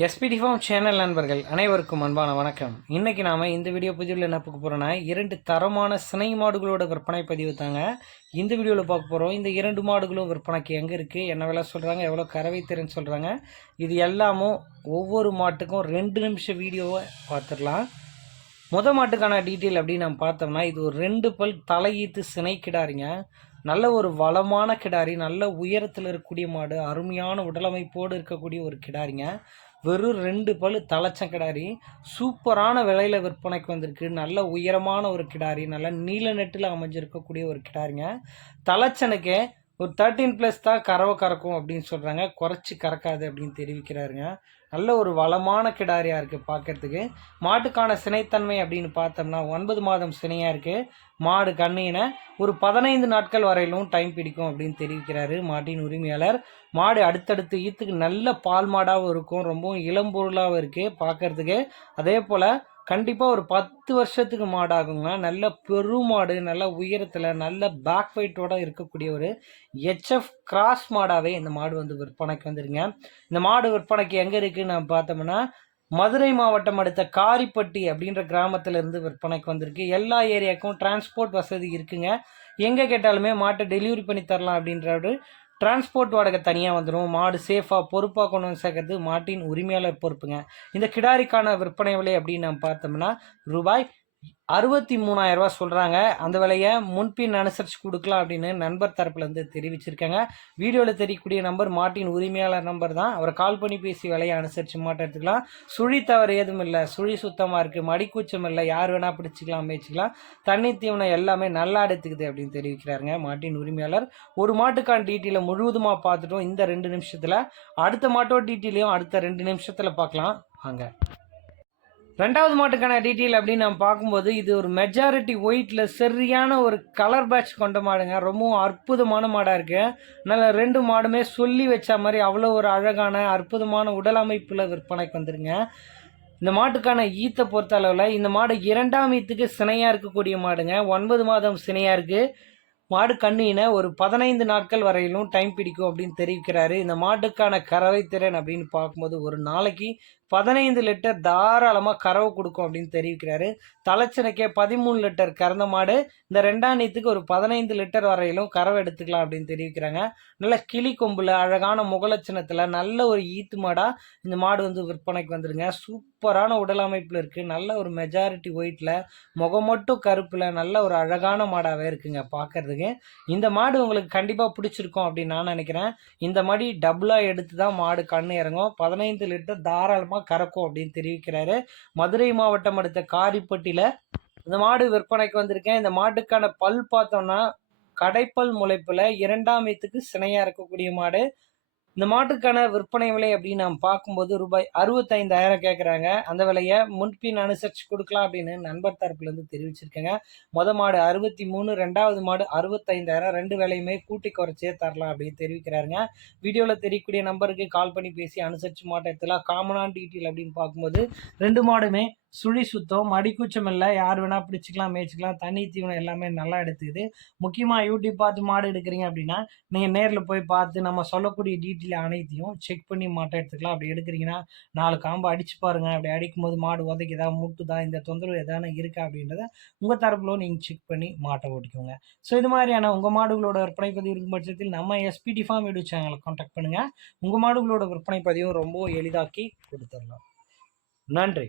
SPD form channel நண்பர்கள் அனைவருக்கும் அன்பான வணக்கம். இன்றைக்கி நாம் இந்த வீடியோ பதிவில் என்ன பார்க்க போகிறோன்னா இரண்டு தரமான சினை மாடுகளோட விற்பனை பதிவு தாங்க. இந்த வீடியோவில் பார்க்க போகிறோம் இந்த இரண்டு மாடுகளும் விற்பனைக்கு எங்கே இருக்குது என்ன விலை சொல்கிறாங்க எவ்வளோ கறவை திறன் சொல்கிறாங்க இது எல்லாமும் ஒவ்வொரு மாட்டுக்கும் ரெண்டு நிமிஷம் வீடியோவை பார்த்துடலாம். முத மாட்டுக்கான டீட்டெயில் அப்படின்னு நம்ம பார்த்தோம்னா இது ஒரு ரெண்டு பல் தலையீத்து சினை கிடாரிங்க. நல்ல ஒரு வளமான கிடாரி நல்ல உயரத்தில் இருக்கக்கூடிய மாடு அருமையான உடலமைப்போடு இருக்கக்கூடிய ஒரு கிடாரிங்க. வெறும் ரெண்டு பல் தலைச்சம் கிடாரி. சூப்பரான விலையில் விற்பனைக்கு வந்திருக்கு. நல்ல உயரமான ஒரு கிடாரி. நல்ல நீல நெட்டில் அமைஞ்சிருக்கக்கூடிய ஒரு கிடாரிங்க. தலைச்சனுக்கு ஒரு தேர்ட்டீன் ப்ளஸ் தான் கறவை கறக்கும் அப்படின்னு சொல்கிறாங்க குறைச்சி கறக்காது அப்படின்னு தெரிவிக்கிறாருங்க. நல்ல ஒரு வளமான கிடாரியாக இருக்குது பார்க்கறதுக்கு மாட்டுக்கான சினைத்தன்மை அப்படின்னு பார்த்தோம்னா ஒன்பது மாதம் சினையாக இருக்குது மாடு கண்ணின ஒரு பதினைந்து நாட்கள் வரையிலும் டைம் பிடிக்கும் அப்படின்னு தெரிவிக்கிறாரு மாட்டின் உரிமையாளர். மாடு அடுத்தடுத்து ஈத்துக்கு நல்ல பால் மாடாகவும் இருக்கும். ரொம்பவும் இளம்பொருளாகவும் இருக்குது பார்க்கறதுக்கு அதே போல் கண்டிப்பாக ஒரு பத்து வருஷத்துக்கு மாடாகுங்க. நல்ல பெருமாடு நல்ல உயரத்தில் நல்ல பேக் வெயிட்டோட இருக்கக்கூடிய ஒரு ஹெச்எஃப் கிராஸ் மாடாகவே இந்த மாடு வந்து விற்பனைக்கு வந்துருங்க. இந்த மாடு விற்பனைக்கு எங்கே இருக்குன்னு நம்ம பார்த்தோம்னா மதுரை மாவட்டம் அடுத்த காரிப்பட்டி அப்படின்ற கிராமத்திலேருந்து விற்பனைக்கு வந்திருக்கு. எல்லா ஏரியாவுக்கும் டிரான்ஸ்போர்ட் வசதி இருக்குங்க. எங்கே கேட்டாலுமே மாட்டை டெலிவரி பண்ணி தரலாம் அப்படின்ற ஒரு டிரான்ஸ்போர்ட் வாடகை தனியாக வந்துடும் மாடு சேஃபாக பொறுப்பாக கொண்டு வந்து சேர்க்கறது மாட்டின் உரிமையாளர் பொறுப்புங்க. இந்த கிடாரிக்கான விற்பனை விலை அப்படின்னு நம்ம பார்த்தோம்னா ரூபாய் அறுபத்தி மூணாயிரம் ரூபா சொல்கிறாங்க அந்த விலையை முன்பின் அனுசரித்து கொடுக்கலாம் அப்படின்னு நண்பர் தரப்புலேருந்து தெரிவிச்சிருக்காங்க. வீடியோவில் தெரியக்கூடிய நம்பர் மாட்டின் உரிமையாளர் நம்பர் தான். அவரை கால் பண்ணி பேசி விலையை அனுசரித்து மாட்டை எடுத்துக்கலாம். சுழி தவறு ஏதும் இல்லை. சுழி சுத்தமாக இருக்குது மடிக்கூச்சம் இல்லை. யார் வேணால் பிடிச்சிக்கலாம் மேய்ச்சிக்கலாம். தண்ணி தீவனம் எல்லாமே நல்லா எடுத்துக்குது அப்படின்னு தெரிவிக்கிறாருங்க மாட்டின் உரிமையாளர். ஒரு மாட்டுக்கான டீட்டெயிலை முழுவதுமாக பார்த்துட்டோம். இந்த ரெண்டு நிமிஷத்தில் அடுத்த மாட்டோட டீட்டெயிலையும் அடுத்த ரெண்டு நிமிஷத்தில் பார்க்கலாம். வாங்க. ரெண்டாவது மாட்டுக்கான டீட்டெயில் அப்படின்னு நம்ம பார்க்கும்போது இது ஒரு மெஜாரிட்டி ஒயிட்டில் சரியான ஒரு கலர் பேட்ச் கொண்ட மாடுங்க. ரொம்பவும் அற்புதமான மாடாக இருக்குது நல்ல ரெண்டு மாடுமே சொல்லி வச்ச மாதிரி அவ்வளோ ஒரு அழகான அற்புதமான உடல் அமைப்பில் விற்பனைக்கு வந்துருங்க. இந்த மாட்டுக்கான ஈத்தை பொறுத்த அளவில் இந்த மாடு இரண்டாம் ஈத்துக்கு சினையாக இருக்கக்கூடிய மாடுங்க. ஒன்பது மாதம் சினையாக இருக்குது மாடு கண்ணின ஒரு பதினைந்து நாட்கள் வரையிலும் டைம் பிடிக்கும் அப்படின்னு தெரிவிக்கிறாரு. இந்த மாட்டுக்கான கறவை திறன் அப்படின்னு பார்க்கும்போது ஒரு நாளைக்கு பதினைந்து லிட்டர் தாராளமாக கறவை கொடுக்கும் அப்படின்னு தெரிவிக்கிறாரு. தலைச்சினைக்கே பதிமூணு லிட்டர் கறந்த மாடு இந்த ரெண்டாம் நீத்துக்கு ஒரு பதினைந்து லிட்டர் வரையிலும் கறவை எடுத்துக்கலாம் அப்படின்னு தெரிவிக்கிறாங்க. நல்ல கிளி கொம்பில் அழகான முகலட்சணத்தில் நல்ல ஒரு ஈத்து மாடாக இந்த மாடு வந்து விற்பனைக்கு வந்துடுங்க சூப்பரான உடல் அமைப்பில் இருக்குது நல்ல ஒரு மெஜாரிட்டி ஒயிட்டில் முகம் மட்டும் கருப்பில் நல்ல ஒரு அழகான மாடாகவே இருக்குங்க பார்க்கறதுக்கு இந்த மாடு உங்களுக்கு கண்டிப்பாக பிடிச்சிருக்கும் அப்படின்னு நான் நினைக்கிறேன். இந்த மாதிரி டபுளாக எடுத்து தான் மாடு கண்ணு இறங்கும். பதினைந்து லிட்டர் தாராளமாக கறக்கும் அப்படின்னு தெரிவிக்கிறாரு. மதுரை மாவட்டம் அடுத்த காரிப்பட்டியில் இந்த மாடு விற்பனைக்கு வந்திருக்கேன். இந்த மாட்டுக்கான பல் பார்த்தோம்னா கடைப்பல் முளைப்பில் இரண்டாம் வீத்துக்கு சினையாக இருக்கக்கூடிய மாடு. இந்த மாட்டுக்கான விற்பனை விலை அப்படின்னு நாம் பார்க்கும்போது ரூபாய் அறுபத்தைந்தாயிரம் கேட்குறாங்க அந்த விலையை முன்பின் அனுசரித்து கொடுக்கலாம் அப்படின்னு நண்பர் தரப்புலேருந்து தெரிவிச்சிருக்கேங்க. மொத மாடு அறுபத்தி மூணு ரெண்டாவது மாடு அறுபத்தைந்தாயிரம் ரெண்டு விலையுமே கூட்டி குறைச்சே தரலாம் அப்படின்னு தெரிவிக்கிறாருங்க. வீடியோவில் தெரியக்கூடிய நம்பருக்கு கால் பண்ணி பேசி அனுசரித்து மாட்டை எடுத்துலாம் காமனான டீட்டெயில் அப்படின்னு பார்க்கும்போது ரெண்டு மாடுமே சுழி சுத்தம் மடிக்கூச்சம் இல்லை. யார் வேணால் பிடிச்சிக்கலாம் மேய்ச்சிக்கலாம். தண்ணி தீவனம் எல்லாமே நல்லா எடுத்துக்குது. முக்கியமாக யூடியூப் பார்த்து மாடு எடுக்கிறீங்க அப்படின்னா நீங்கள் நேரில் போய் பார்த்து நம்ம சொல்லக்கூடிய டீட்டெயில் அனைத்தையும் செக் பண்ணி மாட்டை எடுத்துக்கலாம். அப்படி எடுக்கிறீங்கன்னா நாலு காம்பு அடிச்சு பாருங்க. அப்படி அடிக்கும்போது மாடு உதைக்குதா முட்டுதா இந்த தொந்தரவு எதான இருக்கா அப்படின்றத உங்கள் தரப்புல நீங்கள் செக் பண்ணி மாட்டை ஓட்டிக்கோங்க. ஸோ இது மாதிரியான உங்கள் மாடுகளோட விற்பனை பதிவு இருக்கும் பட்சத்தில் நம்ம S P D farm YouTube சேனலை காண்டாக்ட் பண்ணுங்கள் உங்கள் மாடுகளோட விற்பனை பதிவும் ரொம்ப எளிதாக்கி கொடுத்துடலாம். நன்றி.